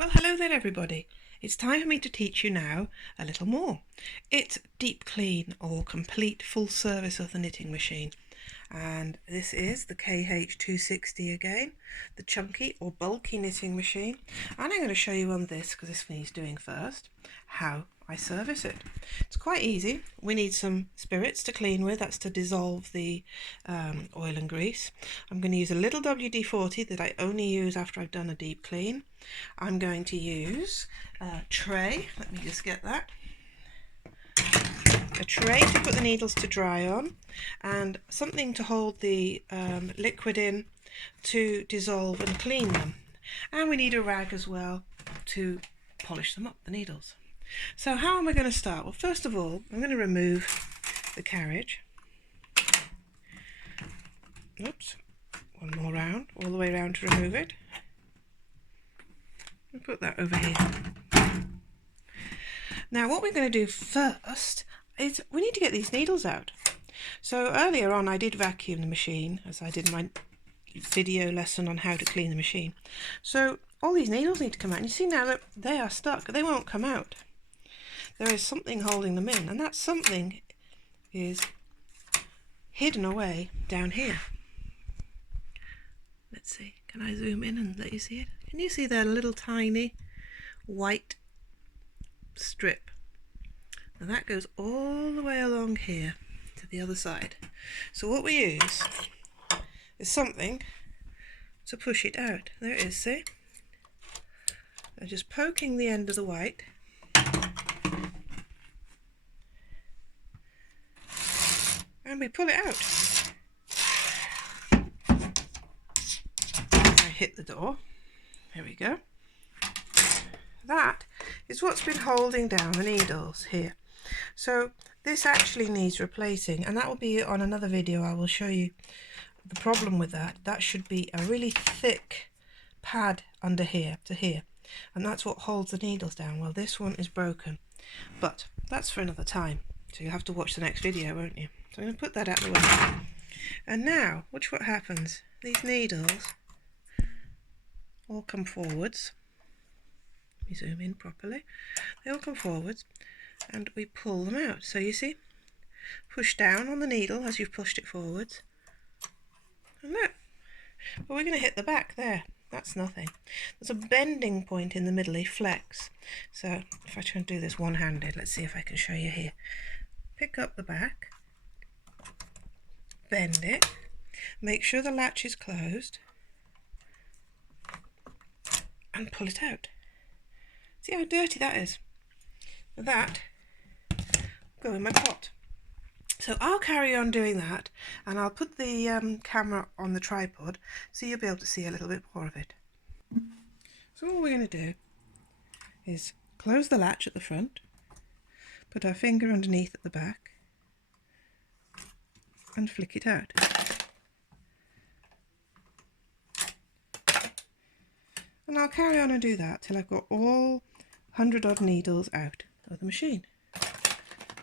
Well, hello there everybody. It's time for me to teach you now a little more. It's deep clean or complete full service of the knitting machine. And this is the KH260 again, the chunky or bulky knitting machine. And I'm going to show you on this, because this needs doing first, how I service it. It's quite easy. We need some spirits to clean with, that's to dissolve the oil and grease. I'm going to use a little WD-40 that I only use after I've done a deep clean. I'm going to use a tray, let me just get that. A tray to put the needles to dry on, and something to hold the liquid in to dissolve and clean them. And we need a rag as well to polish them up, the needles. So how am I going to start? Well, first of all, I'm going to remove the carriage. Oops, one more round, all the way around to remove it. I'll put that over here. Now what we're going to do first is we need to get these needles out. So earlier on I did vacuum the machine, as I did my video lesson on how to clean the machine. So all these needles need to come out, and you see now that they are stuck, they won't come out. There is something holding them in, and that something is hidden away down here. Let's see, can I zoom in and let you see it? Can you see that little tiny white strip? Now that goes all the way along here to the other side. So what we use is something to push it out. There it is, see? I'm just poking the end of the white. And we pull it out. I hit the door. There we go. That is what's been holding down the needles here. So this actually needs replacing, and that will be on another video. I will show you the problem with that. That should be a really thick pad under here to here, and that's what holds the needles down. Well, this one is broken, but that's for another time, so you'll have to watch the next video, won't you? So I'm going to put that out of the way. And now watch what happens. These needles all come forwards. Let me zoom in properly. They all come forwards and we pull them out. So you see, push down on the needle as you've pushed it forwards, and look, but we're going to hit the back there. That's nothing. There's a bending point in the middle, a flex. So if I try and do this one-handed, let's see if I can show you here. Pick up the back, bend it, make sure the latch is closed, and pull it out. See how dirty that is? That go in my pot. So I'll carry on doing that, and I'll put the camera on the tripod so you'll be able to see a little bit more of it. So all we're going to do is close the latch at the front, put our finger underneath at the back, and flick it out. And I'll carry on and do that till I've got all 100 odd needles out of the machine.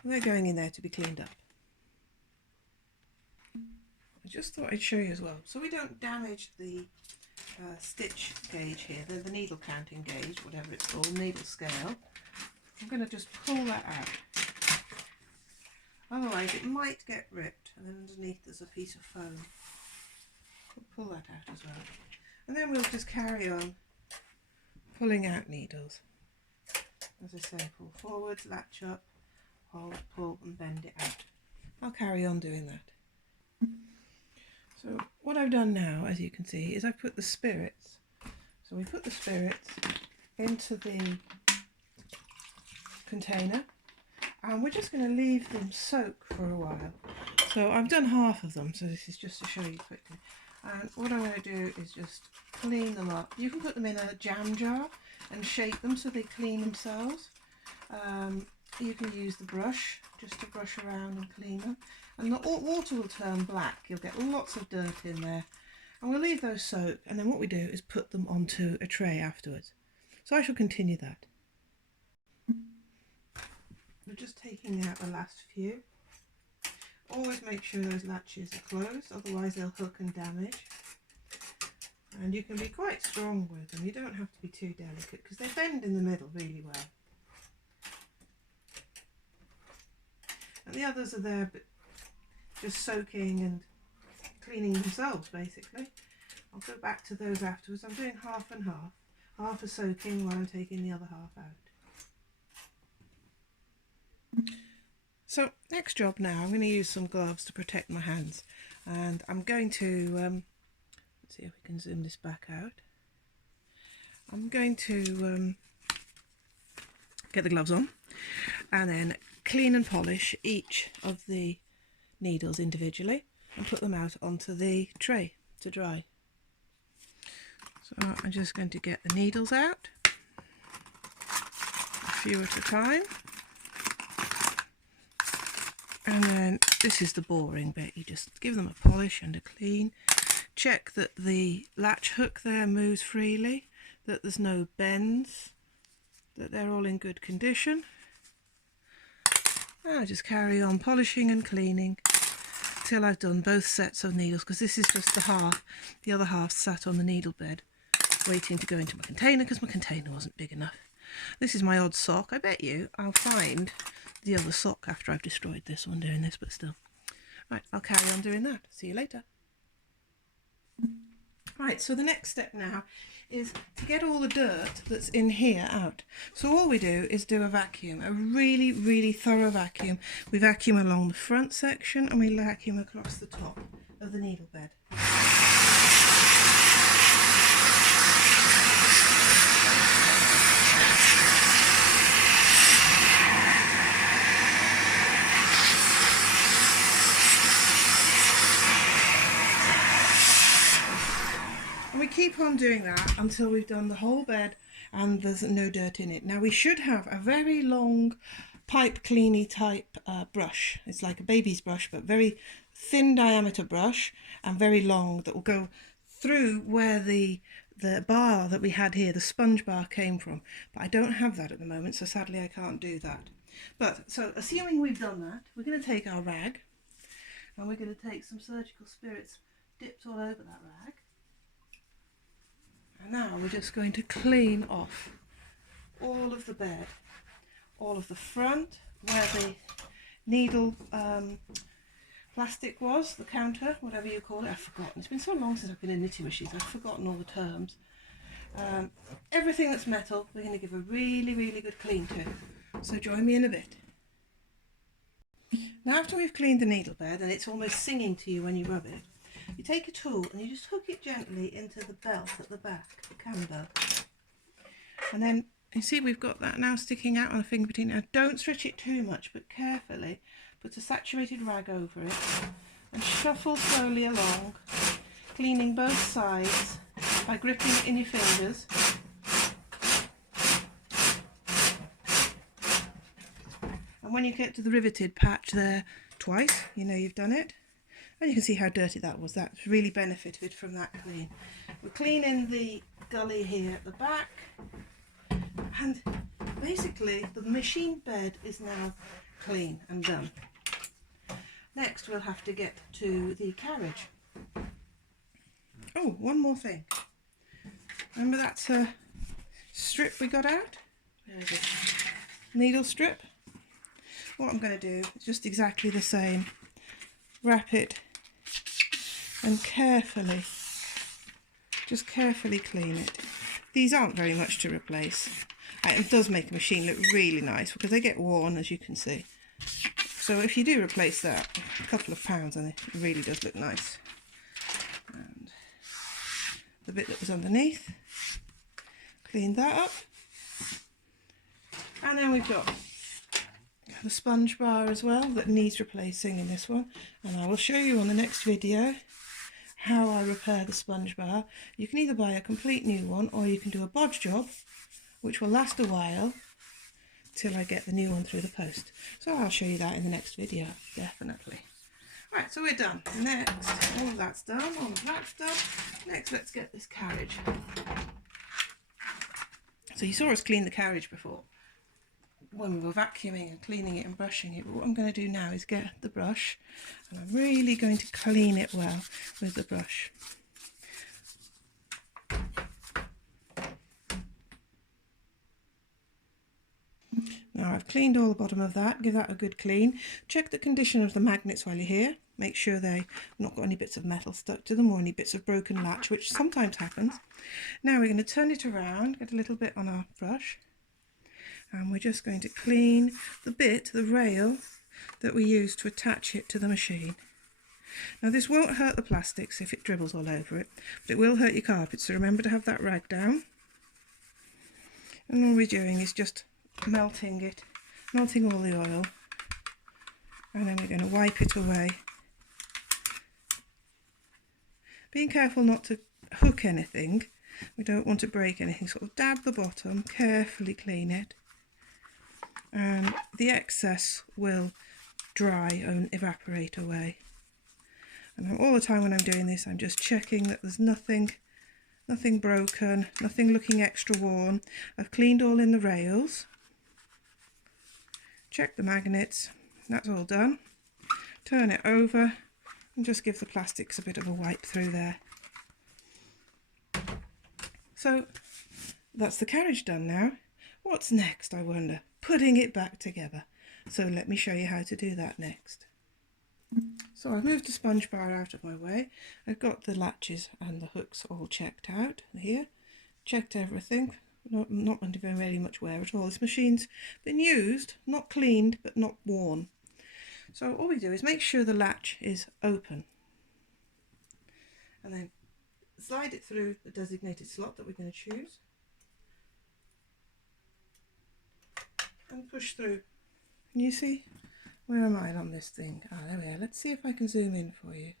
And they're going in there to be cleaned up. I just thought I'd show you as well, so we don't damage the stitch gauge here, the needle counting gauge, whatever it's called, needle scale. I'm going to just pull that out. Otherwise it might get ripped, and then underneath there's a piece of foam. We'll pull that out as well. And then we'll just carry on pulling out needles. As I say, pull forwards, latch up, hold, pull and bend it out. I'll carry on doing that. So what I've done now, as you can see, is I've put the spirits. So we put the spirits into the container, and we're just going to leave them soak for a while. So I've done half of them, so this is just to show you quickly. And what I'm going to do is just clean them up. You can put them in a jam jar and shake them so they clean themselves. You can use the brush just to brush around and clean them. And the water will turn black. You'll get lots of dirt in there. And we'll leave those soak, and then what we do is put them onto a tray afterwards. So I shall continue that. We're just taking out the last few. Always make sure those latches are closed, otherwise they'll hook and damage. And you can be quite strong with them. You don't have to be too delicate because they bend in the middle really well. And the others are there but just soaking and cleaning themselves basically. I'll go back to those afterwards. I'm doing half and half. Half a soaking while I'm taking the other half out. So next job now, I'm going to use some gloves to protect my hands, and I'm going to let's see if we can zoom this back out. I'm going to get the gloves on and then clean and polish each of the needles individually and put them out onto the tray to dry. So I'm just going to get the needles out, a few at a time. And then this is the boring bit. You just give them a polish and a clean. Check that the latch hook there moves freely, that there's no bends, that they're all in good condition. And I just carry on polishing and cleaning till I've done both sets of needles, because this is just the half. The other half sat on the needle bed waiting to go into my container because my container wasn't big enough. This is my odd sock. I bet you I'll find the other sock after I've destroyed this one doing this, but still. Right, I'll carry on doing that. See you later. Right, so the next step now is to get all the dirt that's in here out. So all we do is do a vacuum, a really, really thorough vacuum. We vacuum along the front section and we vacuum across the top of the needle bed. And we keep on doing that until we've done the whole bed and there's no dirt in it. Now we should have a very long pipe cleany type brush. It's like a baby's brush, but very thin diameter brush and very long, that will go through where the bar that we had here, the sponge bar, came from. But I don't have that at the moment, so sadly I can't do that. But so assuming we've done that, we're going to take our rag and we're going to take some surgical spirits dipped all over that rag. And now we're just going to clean off all of the bed, all of the front, where the needle plastic was, the counter, whatever you call it, I've forgotten. It's been so long since I've been in knitting machines, I've forgotten all the terms. Everything that's metal, we're going to give a really, really good clean to. So join me in a bit. Now after we've cleaned the needle bed, and it's almost singing to you when you rub it, you take a tool and you just hook it gently into the belt at the back, the cam belt. And then you see we've got that now sticking out on the finger between. Now don't stretch it too much, but carefully put a saturated rag over it and shuffle slowly along, cleaning both sides by gripping it in your fingers. And when you get to the riveted patch there twice, you know you've done it. And you can see how dirty that was. That's really benefited from that clean. We're cleaning the gully here at the back. And basically the machine bed is now clean and done. Next we'll have to get to the carriage. Oh, one more thing. Remember that strip we got out? Where is it? Needle strip. What I'm going to do is just exactly the same. Wrap it and carefully, just carefully clean it. These aren't very much to replace. It does make a machine look really nice because they get worn, as you can see. So if you do replace that, a couple of pounds, and it really does look nice. And the bit that was underneath, clean that up. And then we've got the sponge bar as well that needs replacing in this one, and I will show you on the next video how I repair the sponge bar. You can either buy a complete new one or you can do a bodge job which will last a while till I get the new one through the post. So I'll show you that in the next video, definitely. Right, so we're done. Next, all of that's done, all of that's done. Next, let's get this carriage. So you saw us clean the carriage before when we were vacuuming and cleaning it and brushing it, but what I'm going to do now is get the brush, and I'm really going to clean it well with the brush. Now I've cleaned all the bottom of that, give that a good clean. Check the condition of the magnets while you're here. Make sure they've not got any bits of metal stuck to them or any bits of broken latch, which sometimes happens. Now we're going to turn it around, get a little bit on our brush, and we're just going to clean the rail that we used to attach it to the machine. Now this won't hurt the plastics if it dribbles all over it, but it will hurt your carpet, so remember to have that rag down. And all we're doing is just melting all the oil, and then we're going to wipe it away. Being careful not to hook anything, we don't want to break anything, sort of dab the bottom, carefully clean it, and the excess will dry and evaporate away. And all the time when I'm doing this, I'm just checking that there's nothing broken, nothing looking extra worn. I've cleaned all in the rails, check the magnets, that's all done. Turn it over and just give the plastics a bit of a wipe through there. So that's the carriage done now. What's next, I wonder? Putting it back together. So let me show you how to do that next. So I've moved the sponge bar out of my way. I've got the latches and the hooks all checked out here. Checked everything. Not very much wear at all. This machine's been used, not cleaned, but not worn. So all we do is make sure the latch is open. And then slide it through the designated slot that we're going to choose. And push through. Can you see? Where am I on this thing? Ah, there we are. Let's see if I can zoom in for you.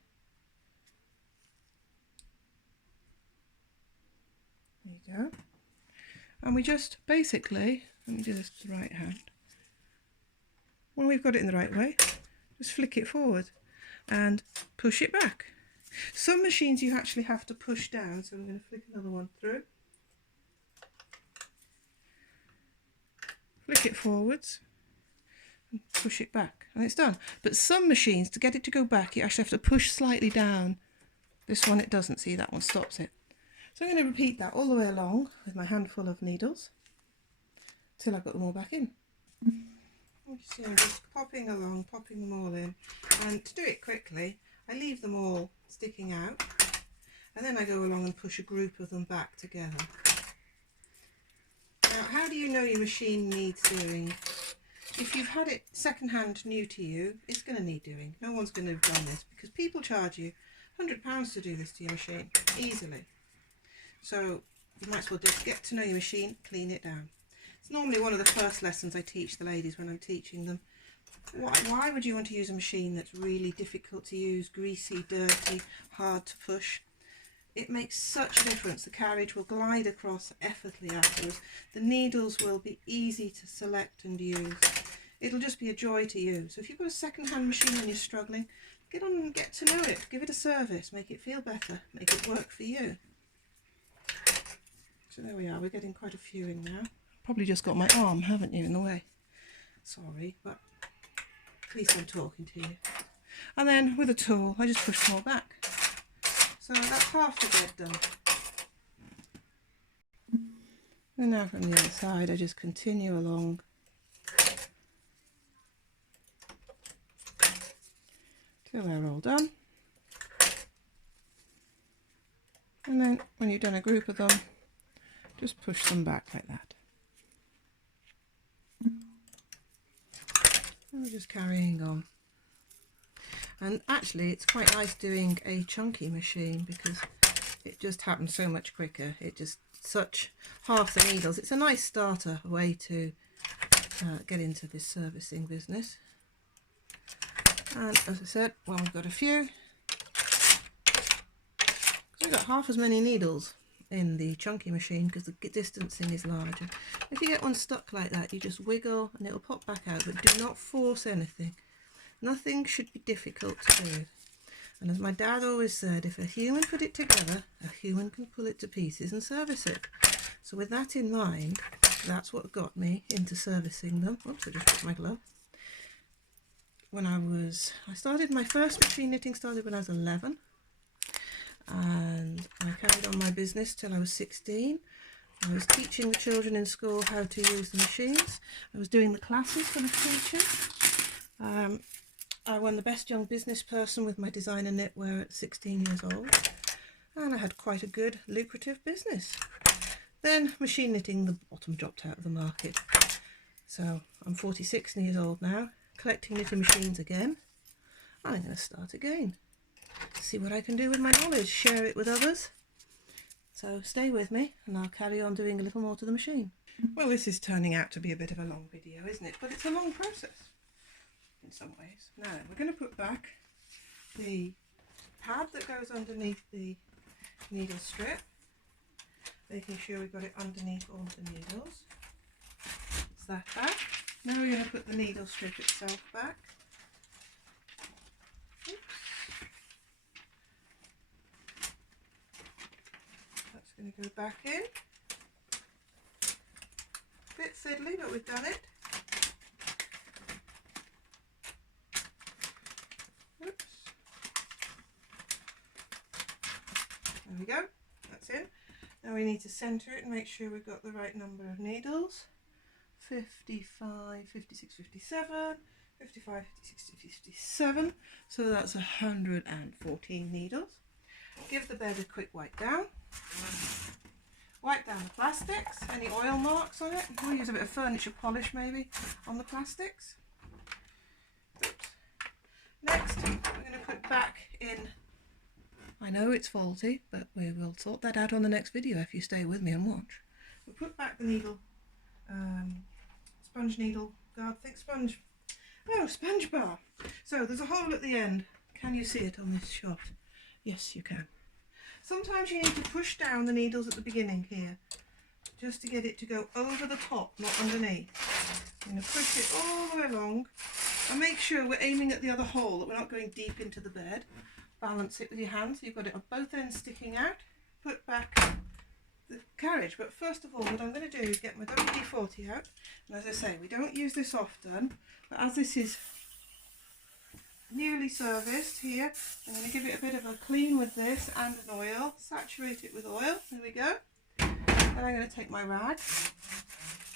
There you go. And we just basically, let me do this with the right hand. When we've got it in the right way, just flick it forward and push it back. Some machines you actually have to push down, so I'm going to flick another one through. Flick it forwards. And push it back and it's done. But some machines, to get it to go back, you actually have to push slightly down. This one it doesn't, see, that one stops it. So I'm going to repeat that all the way along with my handful of needles till I've got them all back in. You see, I'm just popping along, popping them all in, and to do it quickly I leave them all sticking out and then I go along and push a group of them back together. Now how do you know your machine needs doing? If you've had it second-hand new to you, it's going to need doing. No one's going to have done this because people charge you £100 to do this to your machine, easily. So you might as well just get to know your machine, clean it down. It's normally one of the first lessons I teach the ladies when I'm teaching them. Why would you want to use a machine that's really difficult to use, greasy, dirty, hard to push? It makes such a difference. The carriage will glide across effortlessly afterwards. The needles will be easy to select and use. It'll just be a joy to use. So if you've got a second-hand machine and you're struggling, get on and get to know it. Give it a service. Make it feel better. Make it work for you. So there we are. We're getting quite a few in now. Probably just got my arm, haven't you, in the way. Sorry, but at least I'm talking to you. And then with a tool, I just push more back. So that's half the bed done. And now from the other side, I just continue along till they're all done. And then when you've done a group of them, just push them back like that. And we're just carrying on. And actually it's quite nice doing a chunky machine because it just happens so much quicker. It just such half the needles. It's a nice starter way to get into this servicing business. And as I said, when we've got a few, we've got half as many needles in the chunky machine because the distancing is larger. If you get one stuck like that, you just wiggle and it'll pop back out, but do not force anything. Nothing should be difficult to do. And as my dad always said, if a human put it together, a human can pull it to pieces and service it. So with that in mind, that's what got me into servicing them. Oops, I just put my glove. When I started my first machine knitting started when I was 11. And I carried on my business till I was 16. I was teaching the children in school how to use the machines. I was doing the classes for the teaching. I won the Best Young Business Person with my designer knitwear at 16 years old, and I had quite a good lucrative business. Then machine knitting, the bottom dropped out of the market. So I'm 46 years old now, collecting knitting machines again. I'm going to start again, see what I can do with my knowledge, share it with others. So stay with me and I'll carry on doing a little more to the machine. Well, this is turning out to be a bit of a long video, isn't it? But it's a long process in some ways. Now we're going to put back the pad that goes underneath the needle strip, making sure we've got it underneath all of the needles. It's that back. Now we're going to put the needle strip itself back. Oops. That's going to go back in. Bit fiddly, but we've done it. Oops. There we go. That's in. Now we need to centre it and make sure we've got the right number of needles. 55, 56, 57, 55, 56, 57. So that's 114 needles. Give the bed a quick wipe down. Wipe down the plastics, any oil marks on it. We'll use a bit of furniture polish maybe on the plastics. Oops. Next, we're going to put back in. I know it's faulty, but we will sort that out on the next video if you stay with me and watch. We'll put back the needle, sponge needle guard, thick sponge. Oh, sponge bar. So there's a hole at the end. Can you see it on this shot? Yes, you can. Sometimes you need to push down the needles at the beginning here, just to get it to go over the top, not underneath. I'm going to push it all the way along and make sure we're aiming at the other hole, that we're not going deep into the bed. Balance it with your hand so you've got it on both ends sticking out. Put back the carriage, but first of all what I'm going to do is get my WD-40 out, and as I say, we don't use this often, but as this is newly serviced here, I'm going to give it a bit of a clean with this and an oil, saturate it with oil. There we go. Then I'm going to take my rag,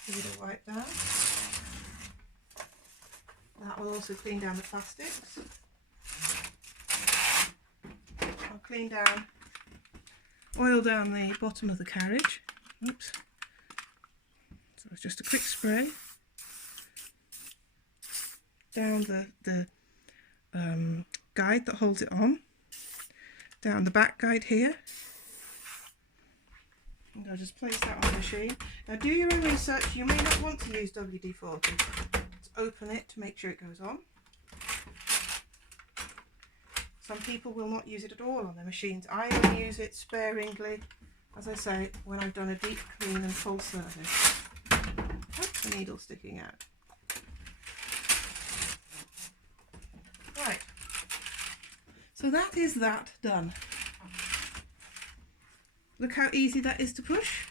give it a wipe down. That will also clean down the plastics. I'll clean down, oil down the bottom of the carriage. Oops. So it's just a quick spray down the guide that holds it on, down the back guide here, and I'll just place that on the machine. Now do your own research, you may not want to use WD-40. Let's open it to make sure it goes on. Some people will not use it at all on their machines. I only use it sparingly, as I say, when I've done a deep clean and full service. Oops, the needle sticking out. Right, so that is that done. Look how easy that is to push.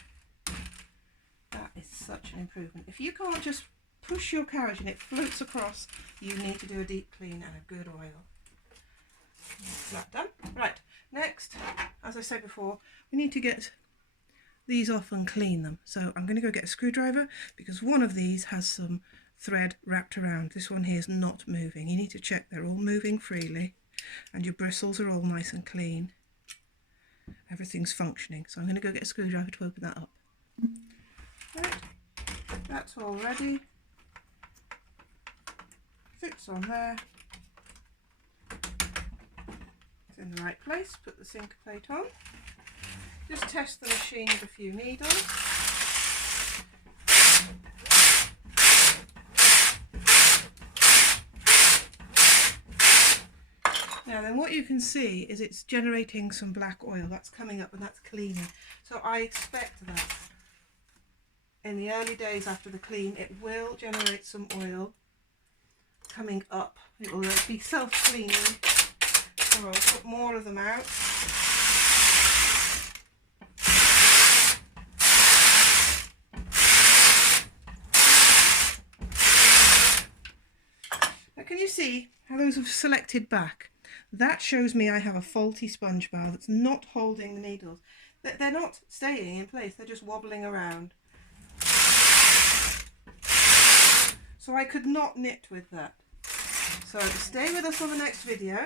That is such an improvement. If you can't just push your carriage and it floats across, you need to do a deep clean and a good oil. That done. Right, next, as I said before, we need to get these off and clean them. So I'm going to go get a screwdriver because one of these has some thread wrapped around. This one here is not moving. You need to check they're all moving freely and your bristles are all nice and clean. Everything's functioning. So I'm going to go get a screwdriver to open that up. Right, that's all ready. Fits on there. It's in the right place. Put the sinker plate on. Just test the machine with a few needles. Now then what you can see is it's generating some black oil. That's coming up and that's cleaning. So I expect that in the early days after the clean it will generate some oil coming up. It will be self-cleaning. So I'll put more of them out. Now can you see how those have selected back? That shows me I have a faulty sponge bar that's not holding the needles. They're not staying in place, they're just wobbling around. So I could not knit with that. So stay with us for the next video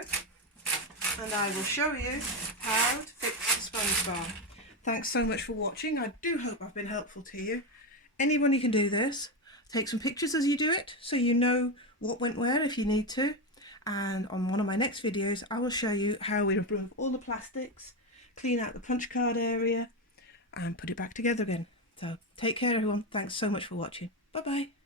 and I will show you how to fix the sponge bar. Thanks so much for watching. I do hope I've been helpful to you. Anybody can do this. Take some pictures as you do it so you know what went where if you need to. And on one of my next videos I will show you how we remove all the plastics, clean out the punch card area and put it back together again. So take care everyone. Thanks so much for watching. Bye bye.